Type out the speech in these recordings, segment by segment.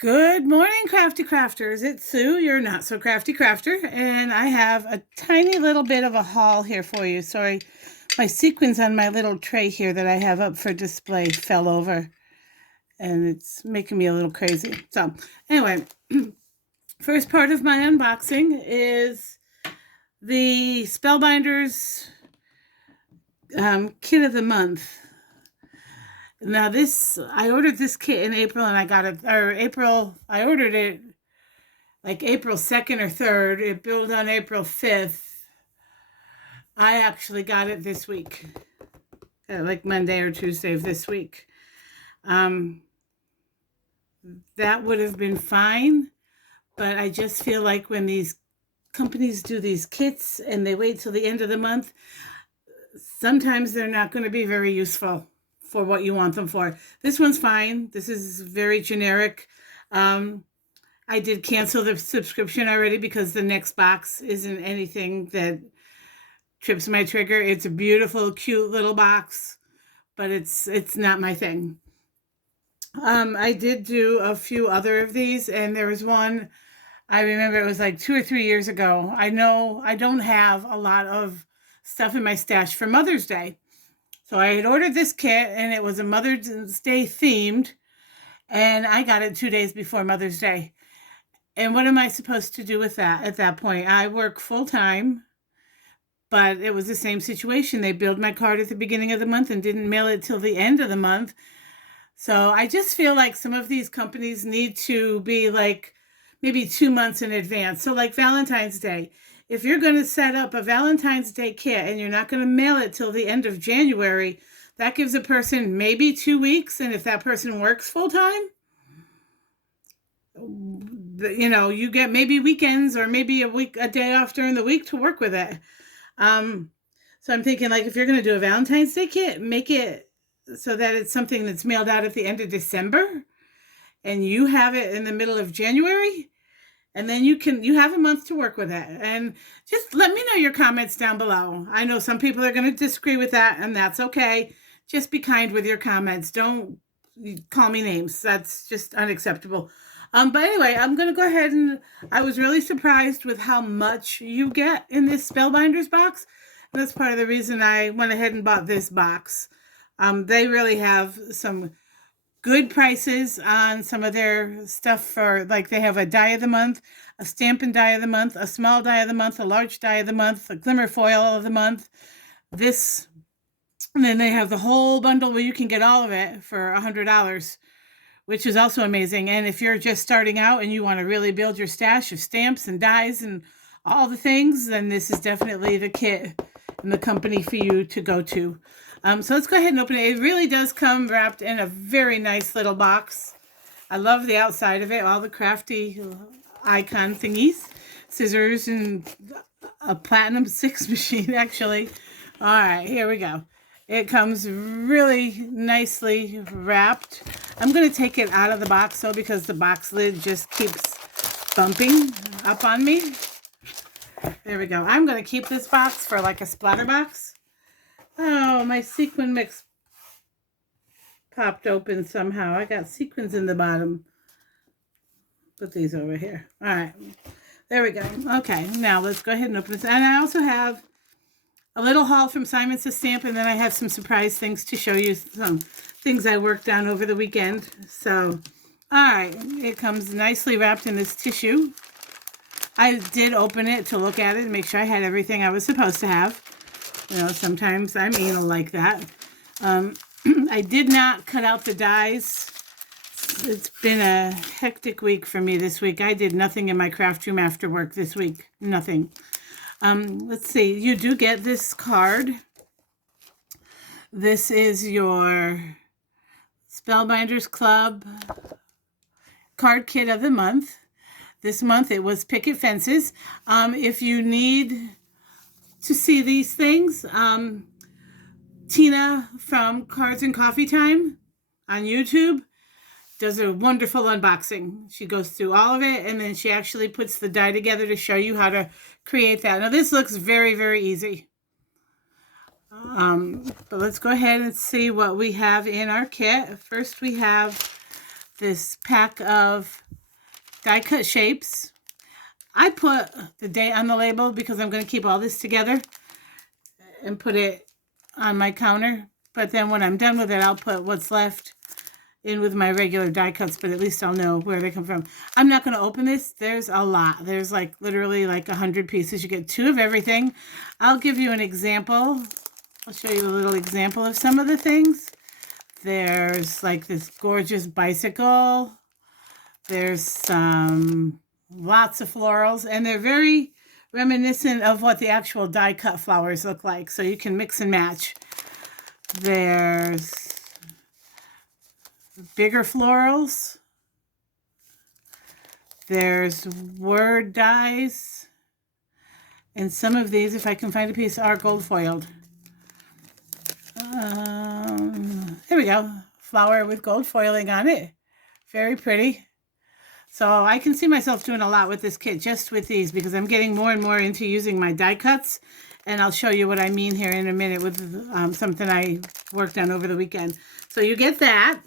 Good morning, crafty crafters. It's Sue, your not so crafty crafter, and I have a tiny little bit of a haul here for you. Sorry, my sequins on my little tray here that I have up for display fell over, and it's making me a little crazy. So, anyway, first part of my unboxing is the Spellbinders kit of the month. Now I ordered this kit in April and I got it, I ordered it like April 2nd or 3rd. It billed on April 5th. I actually got it this week, like Monday or Tuesday of this week. That would have been fine, but I just feel like when these companies do these kits and they wait till the end of the month, sometimes they're not going to be very useful for what you want them for. This one's fine. This is very generic. I did cancel the subscription already because the next box isn't anything that trips my trigger. It's a beautiful, cute little box, but it's not my thing. I did do a few other of these, and there was one, I remember it was like 2 or 3 years ago. I know I don't have a lot of stuff in my stash for Mother's Day. So I had ordered this kit, and it was a Mother's Day themed, and I got it 2 days before Mother's Day. And what am I supposed to do with that at that point? I work full time, but it was the same situation. They billed my card at the beginning of the month and didn't mail it till the end of the month. So I just feel like some of these companies need to be like maybe 2 months in advance. So like Valentine's Day. If you're going to set up a Valentine's Day kit and you're not going to mail it till the end of January, that gives a person maybe 2 weeks. And if that person works full time, you get maybe weekends or maybe a day off during the week to work with it. So I'm thinking, like, if you're going to do a Valentine's Day kit, make it so that it's something that's mailed out at the end of December and you have it in the middle of January. And then you have a month to work with it. And just let me know your comments down below. I know some people are going to disagree with that, and that's okay. Just be kind with your comments. Don't call me names. That's just unacceptable. But anyway, I'm going to go ahead and I was really surprised with how much you get in this Spellbinders box. And that's part of the reason I went ahead and bought this box. They really have some good prices on some of their stuff for, like, they have a die of the month, a Stampin' die of the month, a small die of the month, a large die of the month, a glimmer foil of the month, this, and then they have the whole bundle where you can get all of it for $100, which is also amazing. And if you're just starting out and you want to really build your stash of stamps and dies and all the things, then this is definitely the kit and the company for you to go to. So let's go ahead and open it. It really does come wrapped in a very nice little box. I love the outside of it, all the crafty icon thingies, scissors, and a Platinum 6 machine, actually. All right, here we go. It comes really nicely wrapped. I'm going to take it out of the box, though, because the box lid just keeps bumping up on me. There we go. I'm going to keep this box for like a splatter box. Oh, my sequin mix popped open somehow. I got sequins in the bottom. Put these over here. All right. There we go. Okay, now let's go ahead and open this. And I also have a little haul from Simon Says Stamp, and then I have some surprise things to show you, some things I worked on over the weekend. So, all right. It comes nicely wrapped in this tissue. I did open it to look at it and make sure I had everything I was supposed to have. You know, sometimes I'm anal like that. I did not cut out the dies. It's been a hectic week for me this week. I did nothing in my craft room after work this week. Nothing. Let's see. You do get this card. This is your Spellbinders Club card kit of the month. This month it was Picket Fences. If you need to see these things, Tina from Cards and Coffee Time on YouTube does a wonderful unboxing. She goes through all of it, and then she actually puts the die together to show you how to create that. Now this looks very, very easy. But let's go ahead and see what we have in our kit. First we have this pack of die cut shapes. I put the date on the label because I'm going to keep all this together and put it on my counter. But then when I'm done with it, I'll put what's left in with my regular die cuts, but at least I'll know where they come from. I'm not going to open this. There's a lot. There's like literally like 100 pieces. You get 2 of everything. I'll give you an example. I'll show you a little example of some of the things. There's like this gorgeous bicycle. There's some lots of florals, and they're very reminiscent of what the actual die cut flowers look like, so you can mix and match. There's bigger florals. There's word dies, and some of these, if I can find a piece, are gold foiled. Here we go. Flower with gold foiling on it. Very pretty. So I can see myself doing a lot with this kit, just with these, because I'm getting more and more into using my die cuts. And I'll show you what I mean here in a minute with something I worked on over the weekend. So you get that.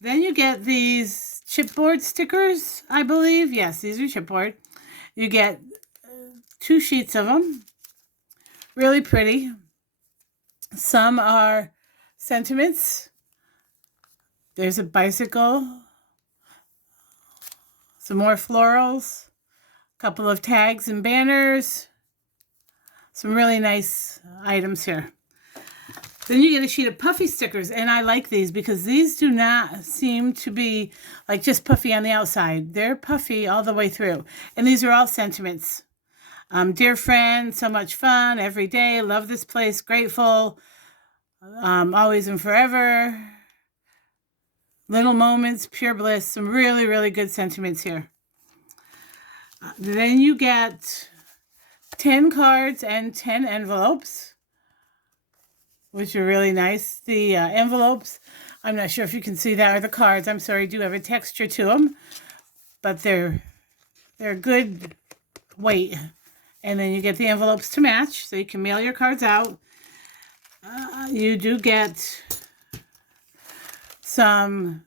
Then you get these chipboard stickers, I believe. Yes, these are chipboard. You get 2 sheets of them. Really pretty. Some are sentiments. There's a bicycle. Some more florals. A couple of tags and banners. Some really nice items here. Then you get a sheet of puffy stickers, and I like these because these do not seem to be like just puffy on the outside. They're puffy all the way through. And these are all sentiments. Dear friend, so much fun every day. Love this place. Grateful. Always and forever. Little moments, pure bliss. Some really, really good sentiments here. Then you get 10 cards and 10 envelopes, which are really nice. The envelopes, I'm not sure if you can see that, or the cards, I'm sorry, do have a texture to them, but they're good weight. And then you get the envelopes to match, so you can mail your cards out. You do get some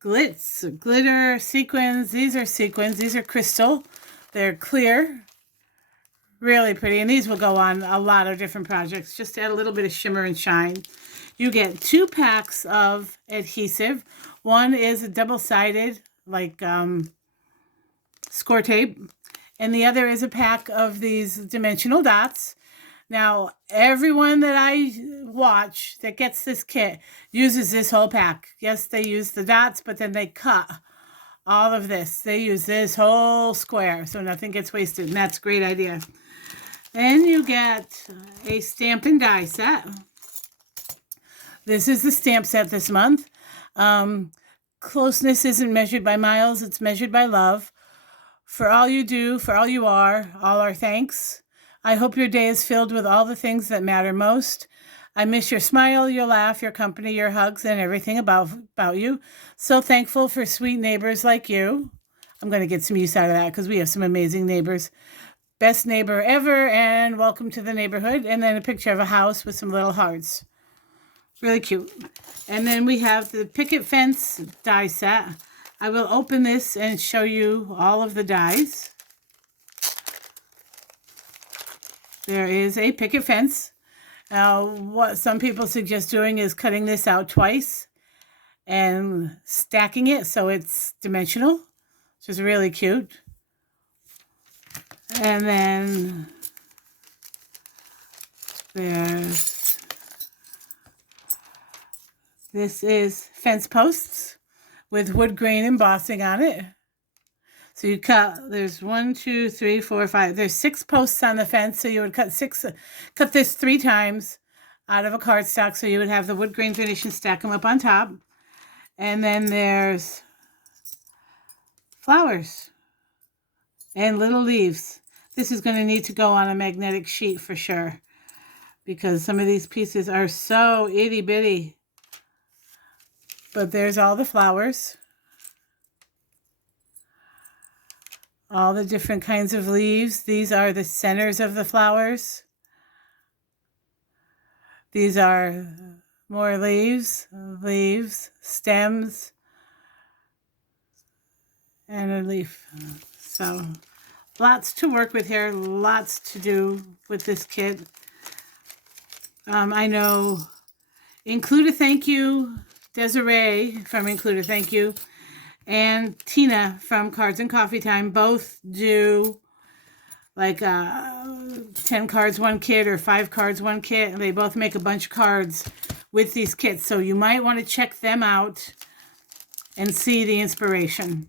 glitter, sequins. These are sequins. These are crystal. They're clear. Really pretty. And these will go on a lot of different projects, just to add a little bit of shimmer and shine. You get 2 packs of adhesive. One is a double-sided, like score tape. And the other is a pack of these dimensional dots. Now, everyone that I watch that gets this kit uses this whole pack. Yes, they use the dots, but then they cut all of this. They use this whole square, so nothing gets wasted, and that's a great idea. Then you get a stamp and die set. This is the stamp set this month. Closeness isn't measured by miles, it's measured by love. For all you do, for all you are, all our thanks. I hope your day is filled with all the things that matter most. I miss your smile, your laugh, your company, your hugs, and everything about you. So thankful for sweet neighbors like you. I'm going to get some use out of that because we have some amazing neighbors. Best neighbor ever, and welcome to the neighborhood. And then a picture of a house with some little hearts. Really cute. And then we have the picket fence die set. I will open this and show you all of the dies. There is a picket fence. Now, what some people suggest doing is cutting this out twice and stacking it so it's dimensional, which is really cute. And then this is fence posts with wood grain embossing on it. So you cut, there's 1, 2, 3, 4, 5. There's 6 posts on the fence, so you would cut this 3 times out of a cardstock, so you would have the wood grain finish and stack them up on top. And then there's flowers and little leaves. This is going to need to go on a magnetic sheet for sure, because some of these pieces are so itty bitty. But there's all the flowers. All the different kinds of leaves. These are the centers of the flowers. These are more leaves, stems. and a leaf. So lots to work with here, lots to do with this kit. I know Include a Thank You, Desiree from Include a Thank You, and Tina from Cards and Coffee Time both do like 10 cards, one kit, or 5 cards, one kit. And they both make a bunch of cards with these kits. So you might want to check them out and see the inspiration.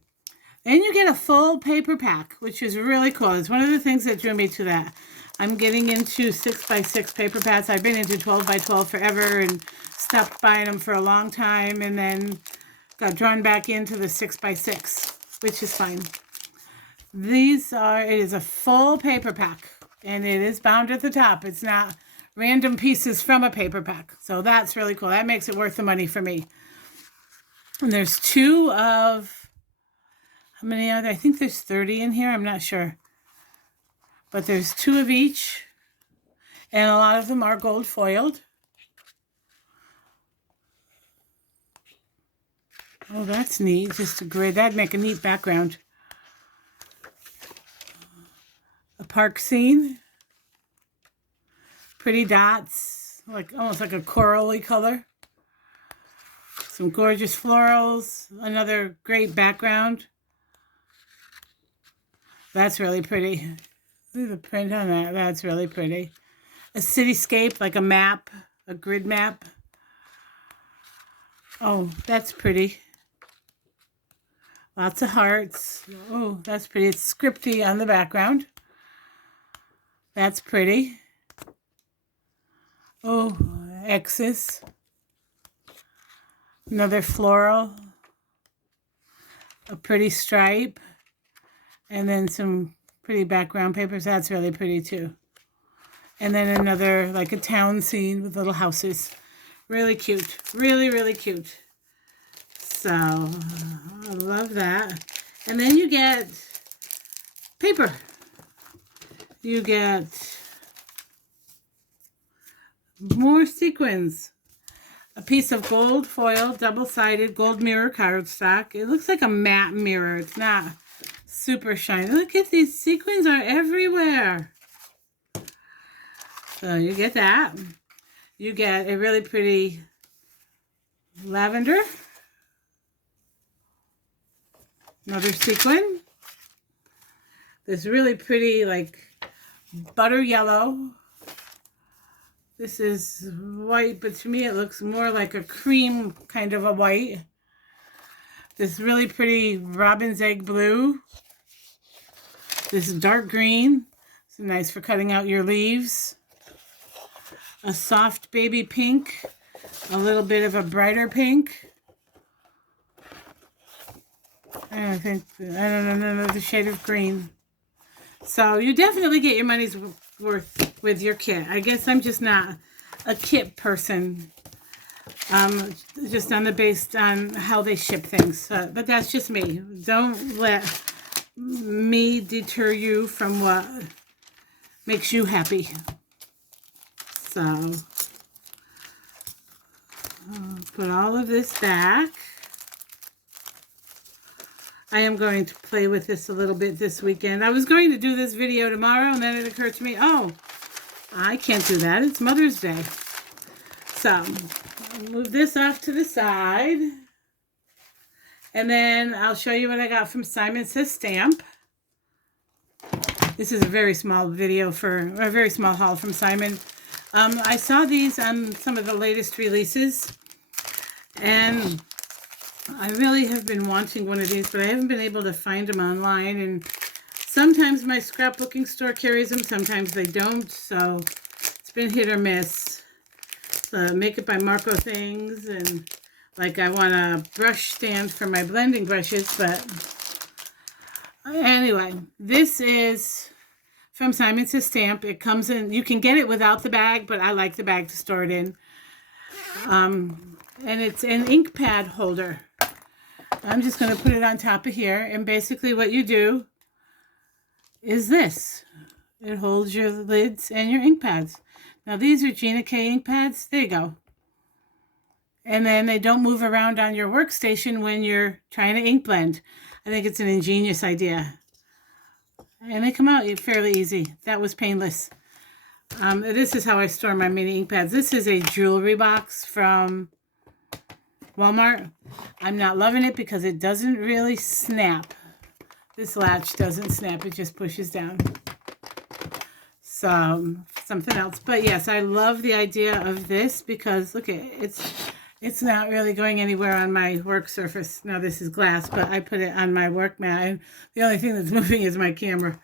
Then you get a full paper pack, which is really cool. It's one of the things that drew me to that. I'm getting into 6x6 paper packs. I've been into 12x12 forever and stopped buying them for a long time, and then got drawn back into the 6x6, which is fine. It is a full paper pack, and it is bound at the top. It's not random pieces from a paper pack. So that's really cool. That makes it worth the money for me. And there's 2 of, how many are there? I think there's 30 in here. I'm not sure. But there's 2 of each, and a lot of them are gold foiled. Oh, that's neat. Just a grid. That'd make a neat background. A park scene. Pretty dots, like almost like a corally color. Some gorgeous florals. Another great background. That's really pretty. Look at the print on that. That's really pretty. A cityscape, like a map, a grid map. Oh, that's pretty. Lots of hearts. Oh, that's pretty. It's scripty on the background. That's pretty. Oh, X's. Another floral. A pretty stripe. And then some pretty background papers. That's really pretty too. And then another, like a town scene with little houses. Really cute. Really, really cute. So, I love that. And then you get paper. You get more sequins. A piece of gold foil, double-sided gold mirror cardstock. It looks like a matte mirror. It's not super shiny. Look at these sequins are everywhere. So you get that. You get a really pretty lavender. Another sequin. This really pretty like butter yellow. This is white, but to me it looks more like a cream kind of a white. This really pretty robin's egg blue. This is dark green. It's nice for cutting out your leaves. A soft baby pink. A little bit of a brighter pink. I don't know, the shade of green. So you definitely get your money's worth with your kit. I guess I'm just not a kit person. Just based on how they ship things. But that's just me. Don't let me deter you from what makes you happy. So I'll put all of this back. I am going to play with this a little bit this weekend. I was going to do this video tomorrow, and then it occurred to me, oh, I can't do that. It's Mother's Day. So I'll move this off to the side. And then I'll show you what I got from Simon Says Stamp. This is a very small video a very small haul from Simon. I saw these on some of the latest releases, and I really have been wanting one of these, but I haven't been able to find them online, and sometimes my scrapbooking store carries them, sometimes they don't, so it's been hit or miss. So Make It by Marco things, and like I want a brush stand for my blending brushes, but anyway, this is from Simon Says Stamp. It comes in, you can get it without the bag, but I like the bag to store it in. And it's an ink pad holder. I'm just going to put it on top of here, and basically what you do is this. It holds your lids and your ink pads. Now these are Gina K ink pads. There you go. and then they don't move around on your workstation when you're trying to ink blend. I think it's an ingenious idea. And they come out fairly easy. That was painless. This is how I store my mini ink pads. This is a jewelry box from Walmart. I'm not loving it because it doesn't really snap. This latch doesn't snap. It just pushes down. So, something else. But yes, I love the idea of this because, look, it's not really going anywhere on my work surface. Now, this is glass, but I put it on my work mat, and the only thing that's moving is my camera.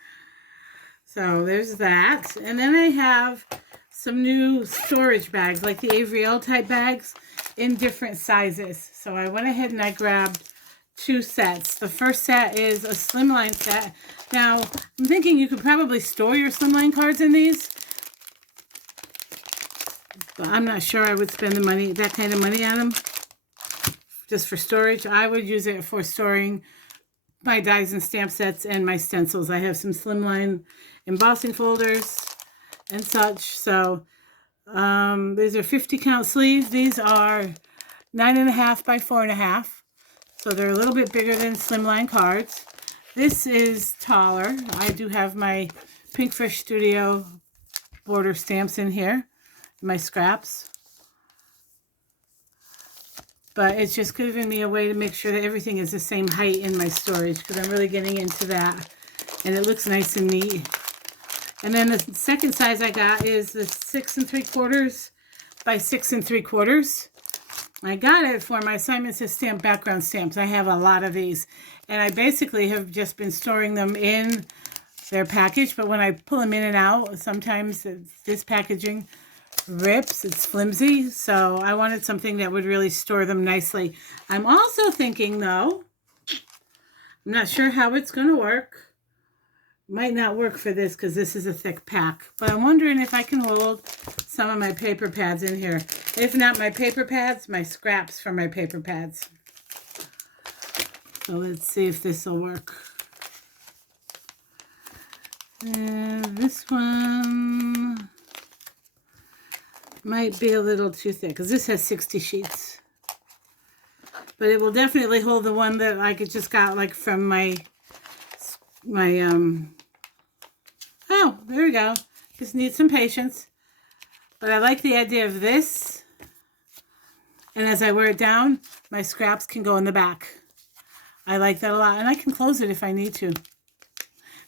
So, there's that. And then I have some new storage bags, like the Avriel type bags, in different sizes. So, I went ahead and I grabbed 2 sets. The first set is a slimline set. Now, I'm thinking you could probably store your slimline cards in these, but I'm not sure I would spend the money, that kind of money on them, just for storage. I would use it for storing my dies and stamp sets and my stencils. I have some slimline embossing folders and such. So these are 50 count sleeves. These are 9.5 by 4.5. So they're a little bit bigger than slimline cards. This is taller. I do have my Pinkfish Studio border stamps in here, my scraps. But it's just giving me a way to make sure that everything is the same height in my storage, because I'm really getting into that. And it looks nice and neat. And then the second size I got is the 6 3/4 by 6 3/4. I got it for my Simon Says Stamp background stamps. I have a lot of these. And I basically have just been storing them in their package. But when I pull them in and out, sometimes this packaging rips. It's flimsy. So I wanted something that would really store them nicely. I'm also thinking, though, I'm not sure how it's going to work. Might not work for this because this is a thick pack. But I'm wondering if I can hold some of my paper pads in here. If not my paper pads, my scraps from my paper pads. So let's see if this will work. And this one might be a little too thick because this has 60 sheets. But it will definitely hold the one that I just got like from my oh, there we go. Just need some patience. But I like the idea of this. And as I wear it down, my scraps can go in the back. I like that a lot. And I can close it if I need to.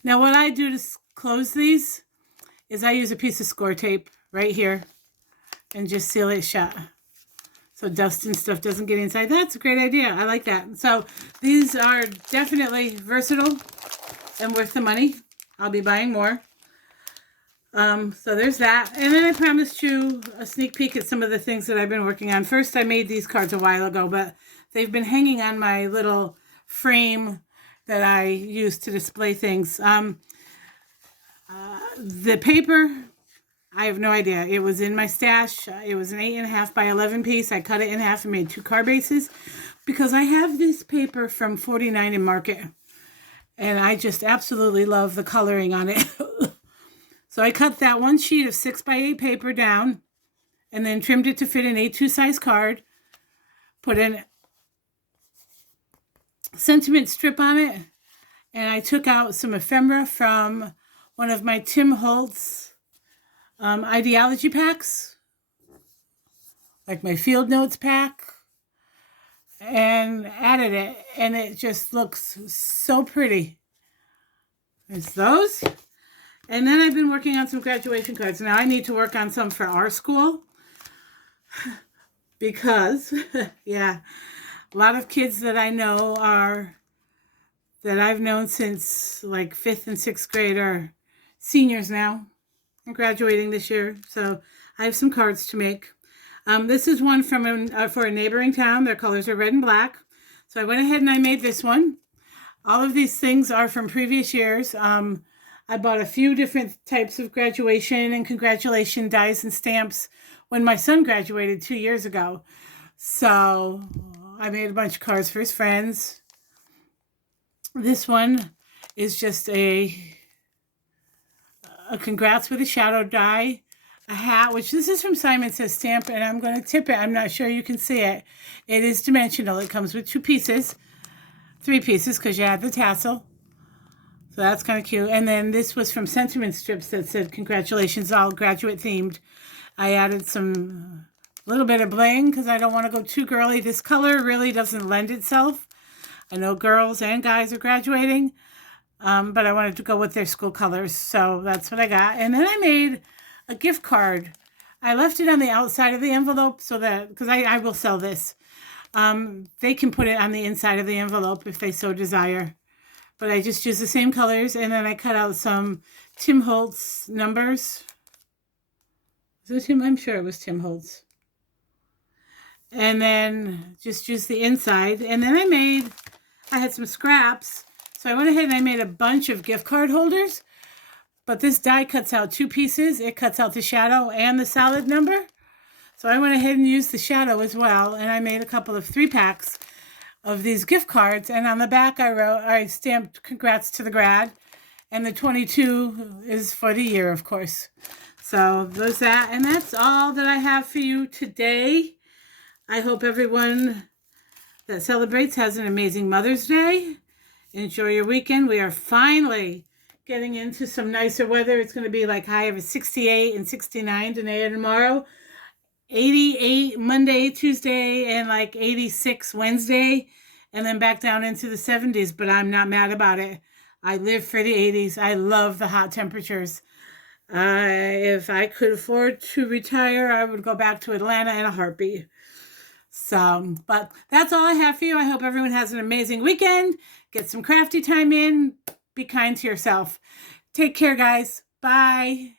Now, what I do to close these is I use a piece of score tape right here and just seal it shut, so dust and stuff doesn't get inside. That's a great idea. I like that. So these are definitely versatile and worth the money. I'll be buying more. So there's that. And then I promised you a sneak peek at some of the things that I've been working on. First, I made these cards a while ago, but they've been hanging on my little frame that I use to display things. The paper, I have no idea. It was in my stash. It was an 8.5 by 11 piece. I cut it in half and made 2 card bases because I have this paper from 49 in Market. And I just absolutely love the coloring on it. So I cut that one sheet of 6 by 8 paper down and then trimmed it to fit an A2 size card. Put in sentiment strip on it. And I took out some ephemera from one of my Tim Holtz ideology packs, like my field notes pack, and added it, and it just looks so pretty. It's those. And then I've been working on some graduation cards. Now I need to work on some for our school because, yeah, a lot of kids that I know that I've known since like 5th and 6th grade are seniors now. I'm graduating this year, so I have some cards to make. This is one from for a neighboring town. Their colors are red and black. So I went ahead and I made this one. All of these things are from previous years. I bought a few different types of graduation and congratulation dies and stamps when my son graduated 2 years ago. So I made a bunch of cards for his friends. This one is just a congrats with a shadow die. a hat, which this is from Simon Says Stamp, and I'm going to tip it. I'm not sure you can see it. It is dimensional. It comes with 2 pieces, 3 pieces, because you add the tassel. So that's kind of cute. And then this was from Sentiment Strips that said, congratulations, all graduate themed. I added some little bit of bling because I don't want to go too girly. This color really doesn't lend itself. I know girls and guys are graduating, but I wanted to go with their school colors. So that's what I got. And then I made a gift card. I left it on the outside of the envelope so that, because I will sell this. They can put it on the inside of the envelope if they so desire. But I just used the same colors, and then I cut out some Tim Holtz numbers. Is it Tim? I'm sure it was Tim Holtz. And then just used the inside. And then I had some scraps. So I went ahead and I made a bunch of gift card holders. But this die cuts out 2 pieces. It cuts out the shadow and the solid number. So I went ahead and used the shadow as well. And I made a couple of 3-packs of these gift cards, and on the back I stamped congrats to the grad, and the 22 is for the year, of course. So there's that, and that's all that I have for you today. I hope everyone that celebrates has an amazing Mother's Day. Enjoy your weekend. We are finally getting into some nicer weather. It's going to be like high of 68 and 69 today and tomorrow. 88 Monday, Tuesday, and like 86 Wednesday, and then back down into the 70s, but I'm not mad about it. I live for the 80s. I love the hot temperatures. If I could afford to retire, I would go back to Atlanta in a heartbeat. So, but that's all I have for you. I hope everyone has an amazing weekend. Get some crafty time in. Be kind to yourself. Take care, guys. Bye.